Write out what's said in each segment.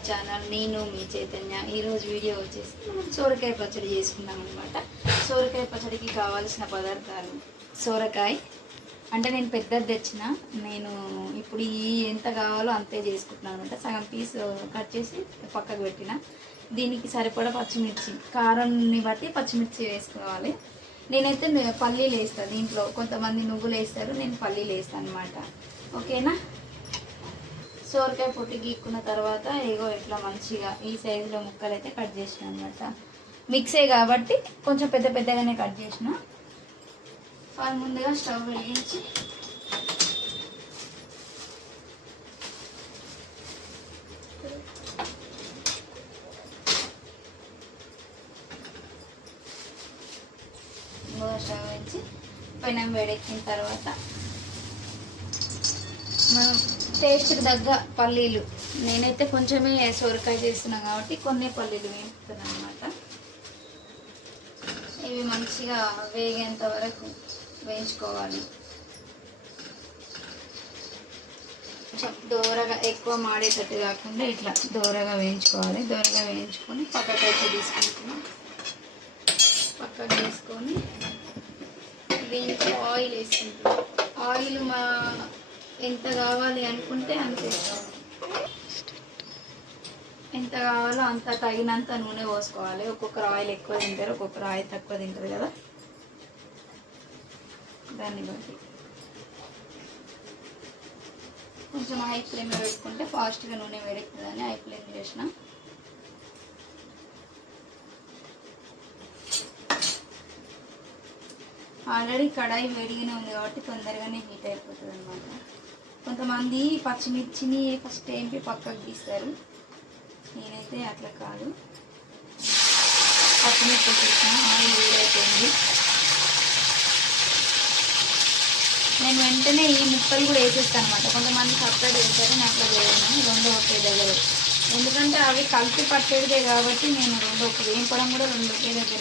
Channel నేను మీ చైతన్య ఈరోజు video వచ్చేసి మనం సోరకాయ పచ్చడి చేసుకుందాం అనమాట సోరకాయ పచ్చడికి కావాల్సిన పదార్థాలు. సోరకాయ. అంటే నేను పెద్దది తెచ్చిన నేను ఇప్పుడు ఈ ఎంత కావాలో అంతే చేసుకుంటున్నాను అనమాట సగం పీస్ కట్ uh, చేసి పక్కకు పెట్టిన. దీనికి సరిపడా పచ్చిమిర్చి. కారంని బట్టి పచ్చిమిర్చి వేసుకోవాలి. నేనైతే పల్లీలు వేస్తాను దీంట్లో. కొంతమంది నువ్వులు వేస్తారు నేను పల్లీలు వేస్తాను అనమాట ఓకేనా? సోరకాయ పొట్టి గీక్కున్న తర్వాత ఏగో ఇట్లా మంచిగా ఈ సైజులో ముక్కలు అయితే కట్ చేసిన అనమాట మిక్సే కాబట్టి కొంచెం పెద్ద పెద్దగానే కట్ చేసిన. వాళ్ళు ముందుగా స్టవ్ వెలిగించి స్టవ్ వేయించి పెనం వేడెక్కిన తర్వాత మనం టేస్ట్కి తగ్గ పల్లీలు. నేనైతే కొంచెమే సొరకాయ చేస్తున్నాను కాబట్టి కొన్ని పల్లీలు వేపుతున్నాను అనమాట ఇవి మంచిగా వేగేంత వరకు వేయించుకోవాలి. కొంచెం దోరగా ఎక్కువ మాడేటట్టు కాకుండా ఇట్లా దోరగా వేయించుకోవాలి. దోరగా వేయించుకొని పక్కకైతే తీసుకుంటున్నాం. పక్కకు తీసుకొని దీనికి ఆయిల్ వేసుకుంటాం ఆయిల్ మా ఎంత కావాలి అనుకుంటే అంత. ఎంత కావాలో అంత తగినంత నూనె పోసుకోవాలి. ఒక్కొక్కరు ఆయిల్ ఎక్కువ తింటారు ఒక్కొక్కరు ఆయిల్ తక్కువ తింటారు కదా. దాన్ని బట్టి. కొంచెం హై ఫ్లేమ్ పెట్టుకుంటే ఫాస్ట్గా నూనె వేడెక్కుతుందని హై ఫ్లేమ్ చేసిన. ఆల్రెడీ కడాయి వేడిగానే ఉంది కాబట్టి తొందరగానే హీట్ అయిపోతుంది అనమాట కొంతమంది పచ్చిమిర్చిని ఫస్ట్ ఏంపి పక్కకు తీస్తారు నేనైతే అట్లా కాదు. పచ్చిమిర్చి వేసేసిన ఆయిల్ వేడైపోయింది నేను వెంటనే ఈ ముక్కలు కూడా వేసేస్తాను అనమాట కొంతమంది సపరేట్ వేస్తారు నేను అట్లా వేయను రెండు ఒకే దగ్గర. ఎందుకంటే అవి కలిపి పట్టేదే కాబట్టి నేను రెండు ఒక వేయించడం కూడా రెండు ఒకే దగ్గర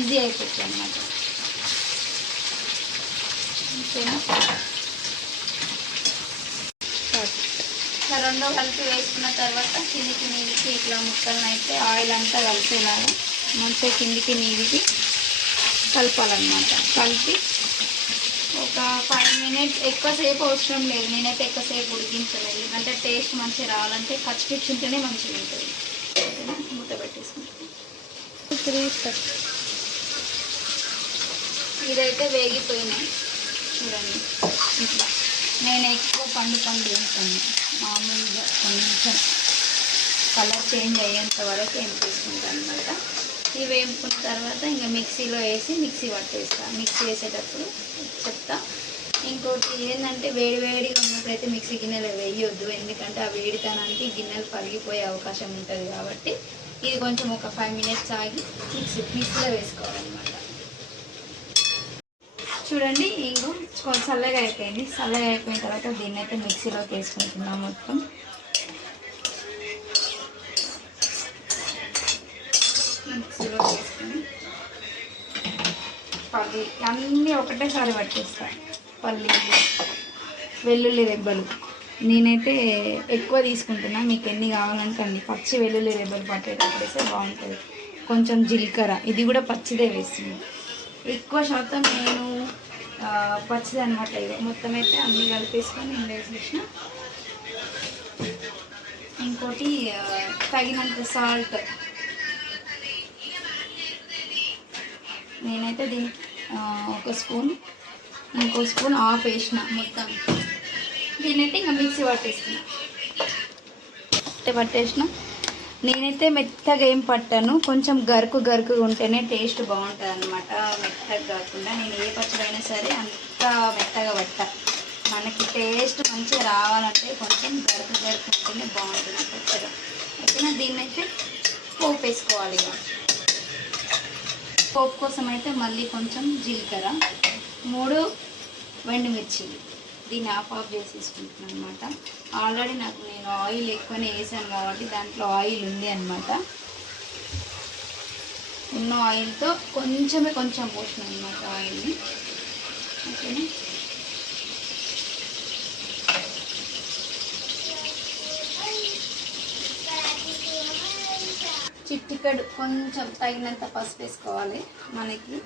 ఈజీ అయిపోతుంది అనమాట ఇట్లా రెండో కలిపి వేసుకున్న తర్వాత కిందికి నీడికి ఇట్లా ముక్కలను అయితే ఆయిల్ అంతా కలిపేలాగా మంచిగా కిందికి నీడికి కలపాలన్నమాట. కలిపి ఒక ఫైవ్ మినిట్స్ ఎక్కువసేపు అవసరం లేదు. నేనైతే ఎక్కువసేపు ఉడికించలేదు. ఎందుకంటే టేస్ట్ మంచిగా రావాలంటే పచ్చిమిర్చి ఉంటేనే మంచిగా ఉంటుంది. ఓకేనా? మూత పెట్టేసుకుంటాం ఇదైతే వేగిపోయినాయి. చూడండి. ఇట్లా నేను ఎక్కువ పండు పండు వేస్తాను మామూలుగా కొంచెం కలర్ చేంజ్ అయ్యేంత వరకు ఏం తీసుకుంటాను అనమాట. ఇవి వేపుకున్న తర్వాత ఇంకా మిక్సీలో వేసి మిక్సీ పట్టేస్తాను మిక్సీ వేసేటప్పుడు చెప్తా. ఇంకోటి ఏంటంటే వేడి వేడిగా ఉన్నప్పుడైతే మిక్సీ గిన్నెలు వేయొద్దు. ఎందుకంటే ఆ వేడితనానికి గిన్నెలు పగిలిపోయే అవకాశం ఉంటుంది కాబట్టి ఇది కొంచెం ఒక ఫైవ్ మినిట్స్ ఆగి మిక్సీ మిక్సీలో వేసుకోవాలన్నమాట. చూడండి ఇంకో కొంచెం చల్లగా అయిపోయింది. చల్లగా అయిపోయిన తర్వాత దీన్ని అయితే మిక్సీలోకి వేసుకుంటున్నాం మొత్తం. మిక్సీలో వేసుకొని పల్లి అన్నీ ఒకటేసారి పట్టేస్తాను పల్లీలు వెల్లుల్లి రెబ్బలు. నేనైతే ఎక్కువ తీసుకుంటున్నా. మీకు ఎన్ని కావాలంటే అన్ని పచ్చి వెల్లుల్లి రెబ్బలు పట్టేటప్పుడు వేస్తే బాగుంటుంది. కొంచెం జీలకర్ర. ఇది కూడా పచ్చిదే వేస్తుంది ఎక్కువ శాతం నేను పచ్చిది అనమాట ఇవి మొత్తం అయితే అన్నీ కలిపేసుకొని నేను వేసేసిన ఇంకోటి తగినంత సాల్ట్. నేనైతే దీనికి ఒక స్పూన్ ఇంకో స్పూన్ ఆఫ్ వేసిన మొత్తం. దీన్నైతే ఇంకా మిక్సీ పట్టేస్తున్నా. అంటే పట్టేసిన. నేనైతే మెత్తగా ఏం పట్టాను. కొంచెం గరుకు గరుకు ఉంటేనే టేస్ట్ బాగుంటుంది అనమాట మెత్తగా కాకుండా నేను ఏ పచ్చడైనా సరే అంత మెత్తగా పట్టా. మనకి టేస్ట్ మంచిగా రావాలంటే కొంచెం గరుకు గరుకు ఉంటేనే బాగుంటుంది పచ్చడి. ఓకేనా దీన్నైతే పోపు వేసుకోవాలి ఇక. పోపు కోసం అయితే మళ్ళీ కొంచెం జీలకర్ర మూడు వెండిమిర్చి దీన్ని ఆఫ్ ఆఫ్ చేసేసుకుంటున్నాను అనమాట ఆల్రెడీ నాకు నేను ఆయిల్ ఎక్కువనే వేసాను కాబట్టి దాంట్లో ఆయిల్ ఉంది అనమాట ఉన్న ఆయిల్తో కొంచెమే కొంచెం పోసిన అనమాట ఆయిల్ని ఓకేనా చిట్టికడు కొంచెం తగినంత పసుపు వేసుకోవాలి. మనకి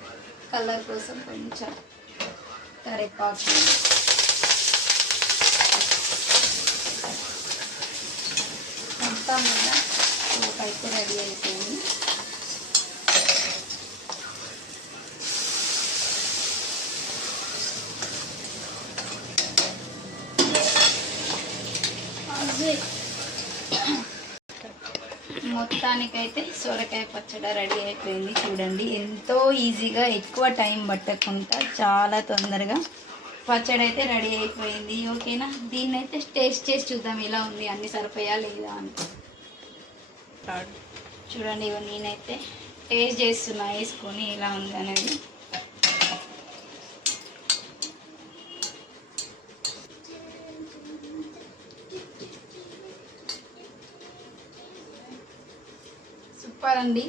కలర్ కోసం కొంచెం కరివేపాకు మొత్తం మీద ఒక అయితే రెడీ అయిపోయింది అదే. మొత్తానికైతే సొరకాయ పచ్చడి రెడీ అయిపోయింది చూడండి ఎంతో ఈజీగా ఎక్కువ టైం పట్టకుండా చాలా తొందరగా పచ్చడి అయితే రెడీ అయిపోయింది ఓకేనా? దీన్ని అయితే టేస్ట్ చేసి చూద్దాం ఎలా ఉంది అన్ని సరిపోయా లేదా అని. చూడండి ఇగో నేనైతే టేస్ట్ చేస్తున్నా వేసుకొని ఎలా ఉంది అనేది. సూపర్ అండి.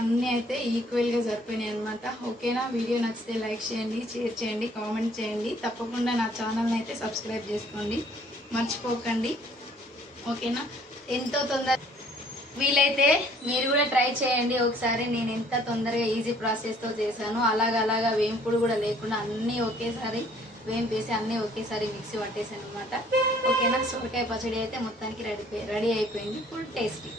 అన్నీ అయితే ఈక్వల్గా సరిపోయినాయి అనమాట ఓకేనా? వీడియో నచ్చితే లైక్ చేయండి షేర్ చేయండి కామెంట్ చేయండి. తప్పకుండా నా ఛానల్ని అయితే సబ్స్క్రైబ్ చేసుకోండి. మర్చిపోకండి. ఓకేనా? ఎంతో తొందర వీలైతే మీరు కూడా ట్రై చేయండి. ఒకసారి నేను ఎంత తొందరగా ఈజీ ప్రాసెస్తో చేశాను అలాగ అలాగా వేంపుడు కూడా లేకుండా అన్నీ ఒకేసారి వేంపేసి అన్నీ ఒకేసారి మిక్సీ పట్టేసాను అనమాట ఓకేనా? సొరకాయ పచ్చడి అయితే మొత్తానికి రెడీ రెడీ అయిపోయింది. Full tasty.